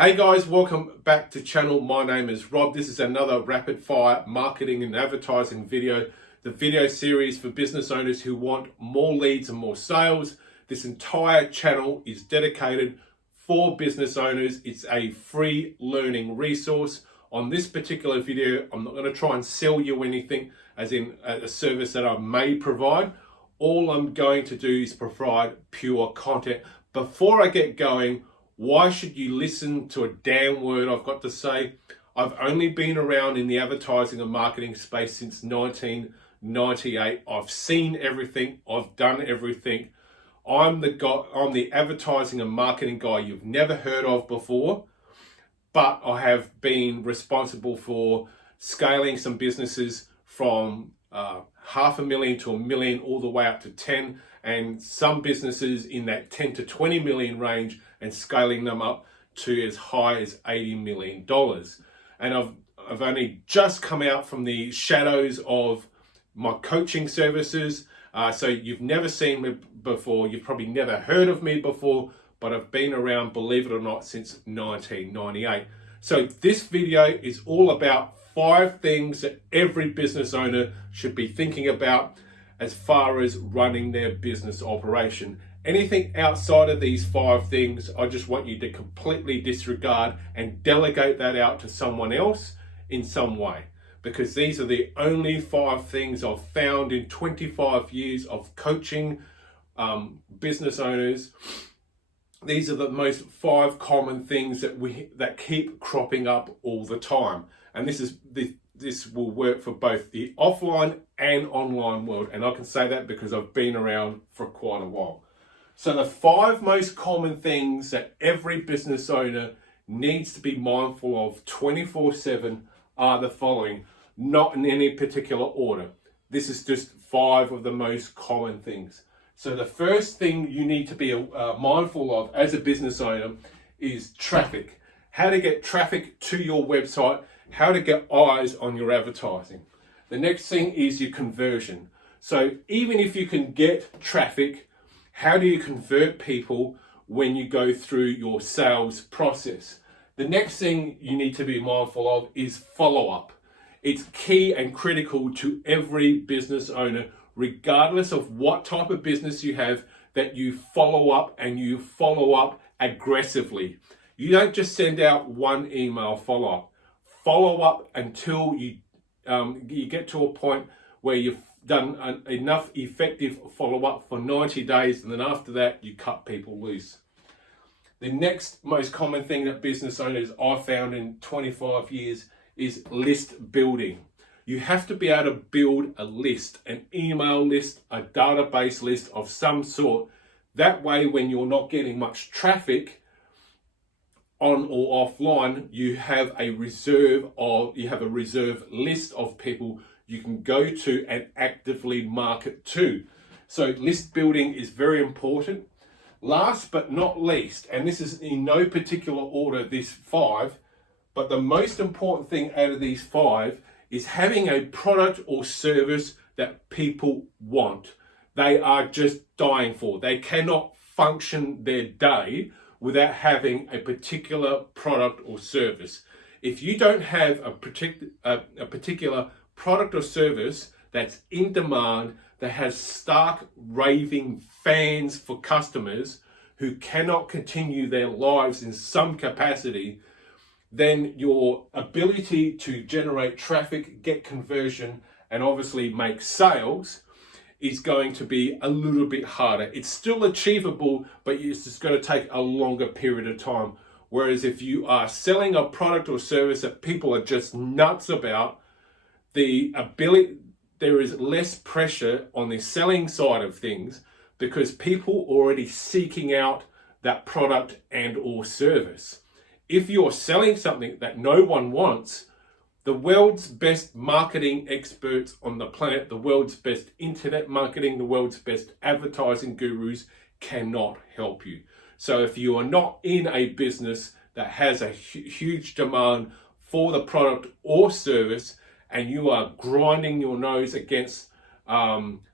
Hey guys, welcome back to channel. My name is Rob. This is another rapid fire marketing and advertising video. The video series for business owners who want more leads and more sales. This entire channel is dedicated for business owners. It's a free learning resource. On this particular video, I'm not going to try and sell you anything as in a service that I may provide. All I'm going to do is provide pure content. Before I get going, why should you listen to a damn word I've got to say? I've only been around in the advertising and marketing space since 1998. I've seen everything. I've done everything. I'm the advertising and marketing guy you've never heard of before, but I have been responsible for scaling some businesses from $500,000 to $1 million, all the way up to 10, and some businesses in that 10 to 20 million range, and scaling them up to as high as $80 million. And I've only just come out from the shadows of my coaching services. So you've never seen me before. You've probably never heard of me before, but I've been around, believe it or not, since 1998. So this video is all about 5 things that every business owner should be thinking about as far as running their business operation. Anything outside of these 5 things, I just want you to completely disregard and delegate that out to someone else in some way, because these are the only 5 things I've found in 25 years of coaching business owners. These are the most 5 common things that keep cropping up all the time, and this will work for both the offline and online world, and I can say that because I've been around for quite a while. So the 5 most common things that every business owner needs to be mindful of 24/7 are the following, not in any particular order. This is just 5 of the most common things. So the first thing you need to be mindful of as a business owner is traffic. How to get traffic to your website, how to get eyes on your advertising. The next thing is your conversion. So even if you can get traffic, how do you convert people when you go through your sales process? The next thing you need to be mindful of is follow-up. It's key and critical to every business owner, regardless of what type of business you have, that you follow up, and you follow up aggressively. You don't just send out one email follow-up. Follow up until you get to a point where you've done enough effective follow-up for 90 days, and then after that you cut people loose. The next most common thing that business owners I've found in 25 years is list building. You have to be able to build a list, an email list, a database list of some sort. That way, when you're not getting much traffic on or offline, you have a reserve list of people you can go to and actively market to. So list building is very important. Last but not least, and this is in no particular order, this 5, but the most important thing out of these 5 is having a product or service that people want. They are just dying for. They cannot function their day without having a particular product or service. If you don't have a particular product or service that's in demand, that has stark raving fans for customers who cannot continue their lives in some capacity, then your ability to generate traffic, get conversion, and obviously make sales is going to be a little bit harder. It's still achievable, but it's just going to take a longer period of time. Whereas if you are selling a product or service that people are just nuts about, there is less pressure on the selling side of things, because people are already seeking out that product and or service. If you're selling something that no one wants, the world's best marketing experts on the planet, the world's best internet marketing, the world's best advertising gurus cannot help you. So if you are not in a business that has a huge demand for the product or service, and you are grinding your nose against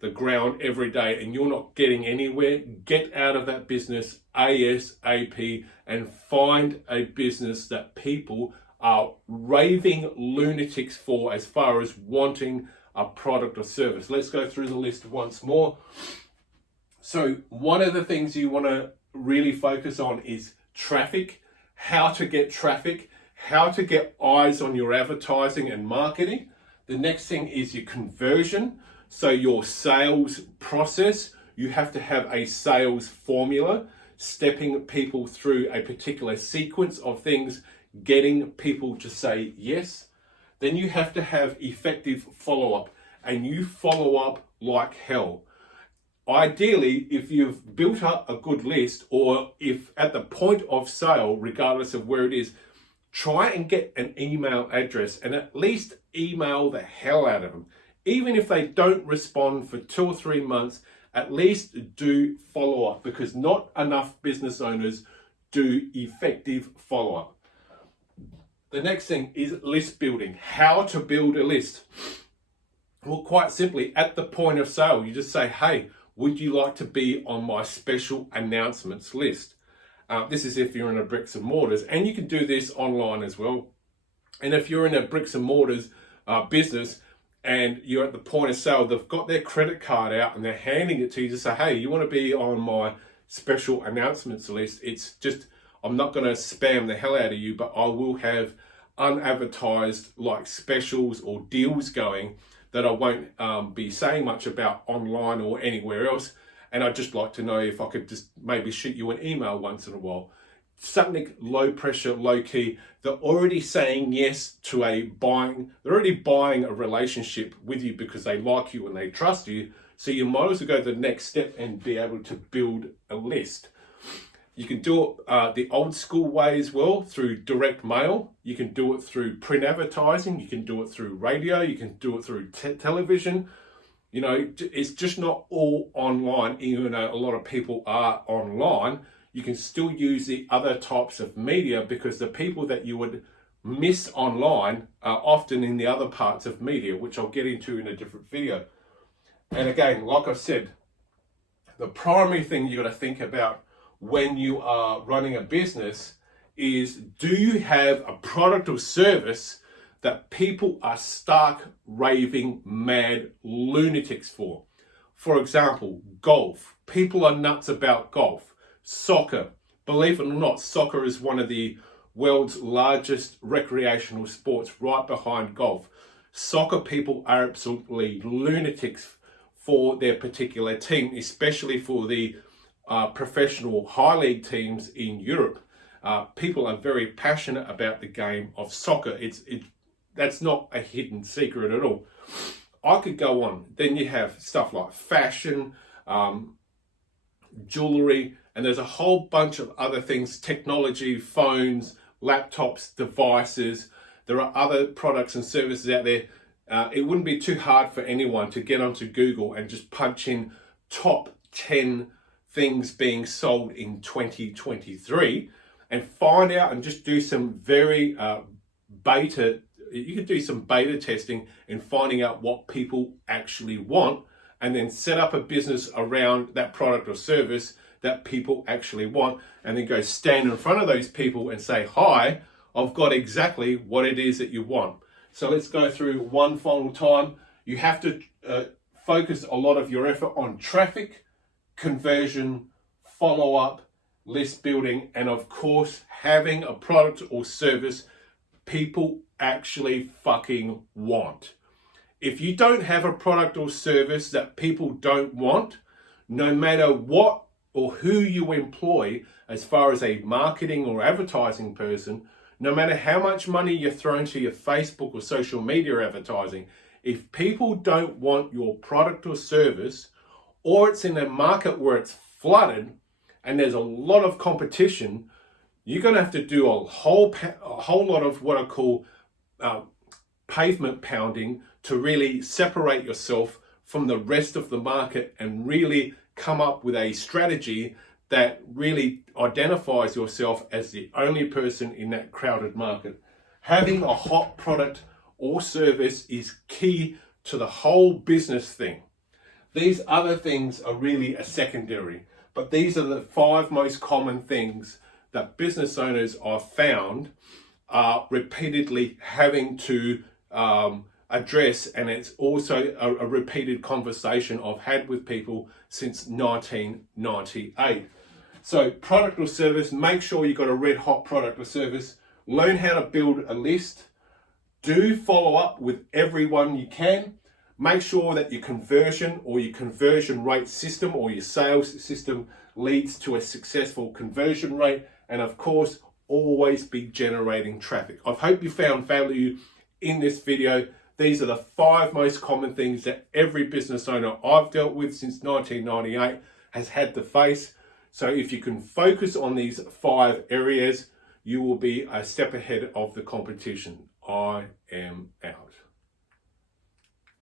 the ground every day and you're not getting anywhere, get out of that business ASAP and find a business that people are raving lunatics for as far as wanting a product or service. Let's go through the list once more. So one of the things you want to really focus on is traffic, how to get traffic, how to get eyes on your advertising and marketing. The next thing is your conversion. So your sales process, you have to have a sales formula, stepping people through a particular sequence of things, getting people to say yes. Then you have to have effective follow-up, and you follow up like hell. Ideally, if you've built up a good list, or if at the point of sale, regardless of where it is, try and get an email address and at least email the hell out of them. Even if they don't respond for 2 or 3 months, at least do follow up, because not enough business owners do effective follow up. The next thing is list building. How to build a list. Well, quite simply, at the point of sale, you just say, hey, would you like to be on my special announcements list? This is if you're in a bricks and mortars, and you can do this online as well. And if you're in a bricks and mortars business and you're at the point of sale, they've got their credit card out and they're handing it to you to say, hey, you want to be on my special announcements list? It's just, I'm not going to spam the hell out of you, but I will have unadvertised like specials or deals going that I won't be saying much about online or anywhere else. And I'd just like to know if I could just maybe shoot you an email once in a while. Something low pressure, low key. They're already saying yes to they're already buying a relationship with you because they like you and they trust you. So you might as well go the next step and be able to build a list. You can do it the old school way as well, through direct mail. You can do it through print advertising. You can do it through radio. You can do it through television. You know, it's just not all online. Even though a lot of people are online, you can still use the other types of media, because the people that you would miss online are often in the other parts of media, which I'll get into in a different video. And again, like I said, the primary thing you got to think about when you are running a business is, do you have a product or service that people are stark, raving, mad lunatics for? For example, golf. People are nuts about golf. Soccer. Believe it or not, soccer is one of the world's largest recreational sports, right behind golf. Soccer people are absolutely lunatics for their particular team, especially for the professional high league teams in Europe. People are very passionate about the game of soccer. That's not a hidden secret at all. I could go on. Then you have stuff like fashion, jewelry, and there's a whole bunch of other things, technology, phones, laptops, devices. There are other products and services out there. It wouldn't be too hard for anyone to get onto Google and just punch in top 10 things being sold in 2023 and find out, and just do some very you could do some beta testing and finding out what people actually want, and then set up a business around that product or service that people actually want, and then go stand in front of those people and say, hi, I've got exactly what it is that you want. So let's go through one final time. You have to focus a lot of your effort on traffic, conversion, follow-up, list building, and of course, having a product or service people actually fucking want. If you don't have a product or service that people don't want, no matter what or who you employ as far as a marketing or advertising person, no matter how much money you throw into your Facebook or social media advertising, if people don't want your product or service, or it's in a market where it's flooded and there's a lot of competition, you're going to have to do a whole lot of what I call pavement pounding to really separate yourself from the rest of the market and really come up with a strategy that really identifies yourself as the only person in that crowded market. Having a hot product or service is key to the whole business thing. These other things are really a secondary, but these are the 5 most common things that business owners I've found are repeatedly having to address, and it's also a repeated conversation I've had with people since 1998. So product or service, make sure you've got a red hot product or service. Learn how to build a list. Do follow up with everyone you can. Make sure that your conversion or your conversion rate system or your sales system leads to a successful conversion rate. And of course, always be generating traffic. I hope you found value in this video. These are the 5 most common things that every business owner I've dealt with since 1998 has had to face. So if you can focus on these 5 areas, you will be a step ahead of the competition. I am out.